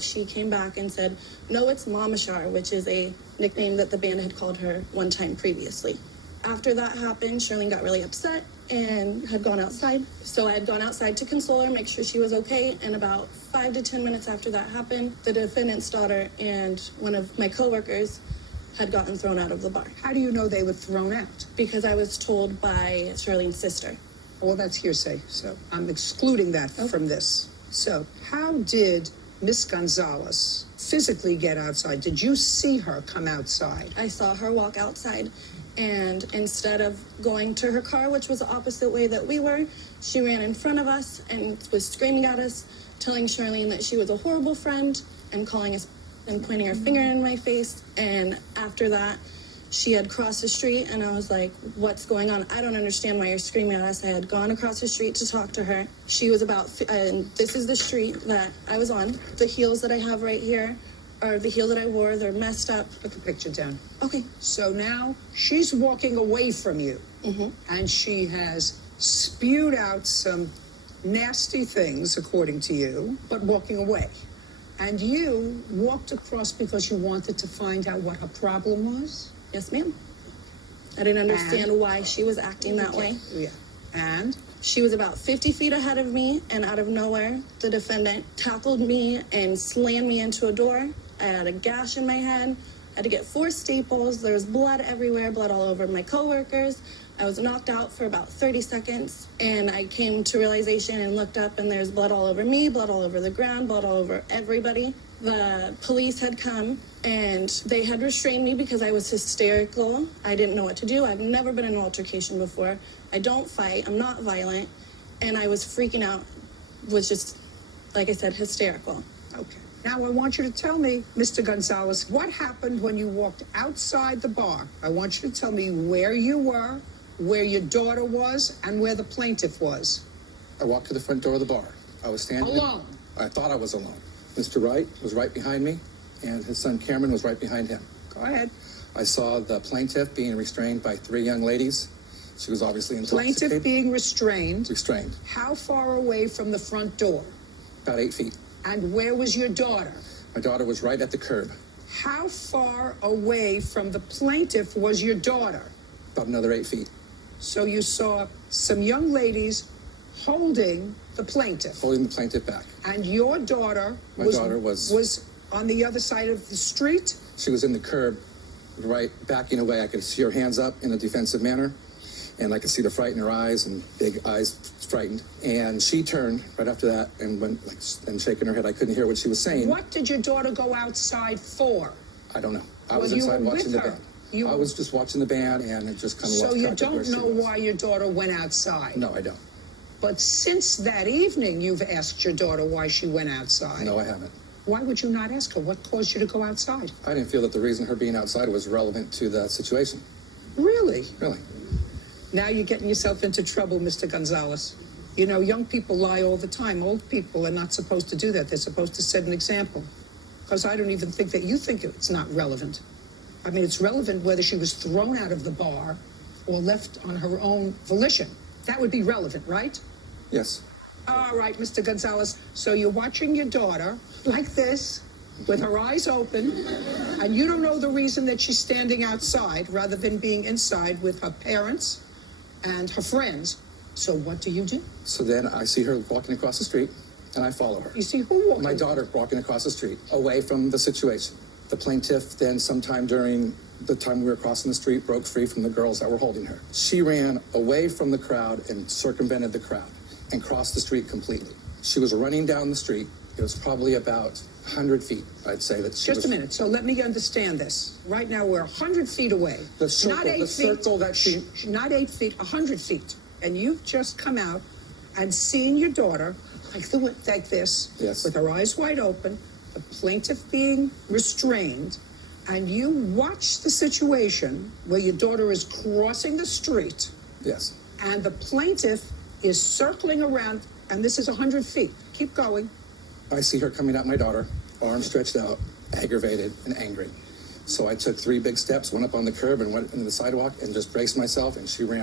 She came back and said, "No, it's Mama Shar," which is a nickname that the band had called her one time previously. After that happened, Charlene got really upset and had gone outside. So I had gone outside to console her, make sure she was okay. And about 5 to 10 minutes after that happened, the defendant's daughter and one of my coworkers had gotten thrown out of the bar. How do you know they were thrown out? Because I was told by Charlene's sister. Well, that's hearsay, so I'm excluding that from this. So how did Miss Gonzalez physically get outside? Did you see her come outside? I saw her walk outside, and instead of going to her car, which was the opposite way that we were, she ran in front of us and was screaming at us, telling Charlene that she was a horrible friend and calling us and pointing her finger in my face. And after that, she had crossed the street, and I was like, "What's going on? I don't understand why you're screaming at us." I had gone across the street to talk to her. She was about, and this is the street that I was on. The heels that I have right here are the heels that I wore. They're messed up. Put the picture down. Okay. So now she's walking away from you, and she has spewed out some nasty things, according to you, but walking away. And you walked across because you wanted to find out what her problem was? Yes, ma'am. I didn't understand why she was acting that way. Yeah. And? She was about 50 feet ahead of me, and out of nowhere, the defendant tackled me and slammed me into a door. I had a gash in my head. I had to get 4 staples. There was blood everywhere, blood all over my coworkers. I was knocked out for about 30 seconds, and I came to realization and looked up, and there's blood all over me, blood all over the ground, blood all over everybody. The police had come, and they had restrained me because I was hysterical. I didn't know what to do. I've never been in an altercation before. I don't fight. I'm not violent. And I was freaking out, was just, like I said, hysterical. Okay. Now I want you to tell me, Mr. Gonzalez, what happened when you walked outside the bar? I want you to tell me where you were, where your daughter was, and where the plaintiff was. I walked to the front door of the bar. I was standing alone. I thought I was alone. Mr. Wright was right behind me, and his son Cameron was right behind him. Go ahead. I saw the plaintiff being restrained by 3 young ladies. She was obviously intoxicated. Plaintiff being restrained. Restrained. How far away from the front door? About 8 feet. And where was your daughter? My daughter was right at the curb. How far away from the plaintiff was your daughter? About another 8 feet. So you saw some young ladies holding the plaintiff. Holding the plaintiff back. And your daughter was on the other side of the street? She was in the curb, right backing away. I could see her hands up in a defensive manner, and I could see the fright in her eyes, and big eyes, frightened. And she turned right after that and went and shaking her head. I couldn't hear what she was saying. What did your daughter go outside for? I don't know. I was inside watching the band. I was just watching the band, and it just kind of So you don't know why your daughter went outside? No, I don't. But since that evening, you've asked your daughter why she went outside? No, I haven't. Why would you not ask her? What caused you to go outside? I didn't feel that the reason her being outside was relevant to the situation. Really? Really. Now you're getting yourself into trouble, Mr. Gonzalez. You know, young people lie all the time. Old people are not supposed to do that. They're supposed to set an example. Because I don't even think that you think it's not relevant. I mean, it's relevant whether she was thrown out of the bar or left on her own volition. That would be relevant, right? Yes. All right, Mr. Gonzalez. So you're watching your daughter like this, with her eyes open, and you don't know the reason that she's standing outside rather than being inside with her parents and her friends. So what do you do? So then I see her walking across the street, and I follow her. You see who walking? My daughter walking across the street, away from the situation. The plaintiff then, sometime during the time we were crossing the street, broke free from the girls that were holding her. She ran away from the crowd and circumvented the crowd and crossed the street completely. She was running down the street. It was probably about 100 feet, I'd say. That she Just a minute. So let me understand this. Right now we're 100 feet away. The circle, not 8 the feet, circle that she... Not 8 feet, 100 feet. And you've just come out and seen your daughter like this, yes, with her eyes wide open, the plaintiff being restrained, and you watch the situation where your daughter is crossing the street. Yes. And the plaintiff is circling around, and this is 100 feet. Keep going. I see her coming at my daughter, arms stretched out, aggravated and angry. So I took 3 big steps, went up on the curb and went into the sidewalk and just braced myself, and she ran.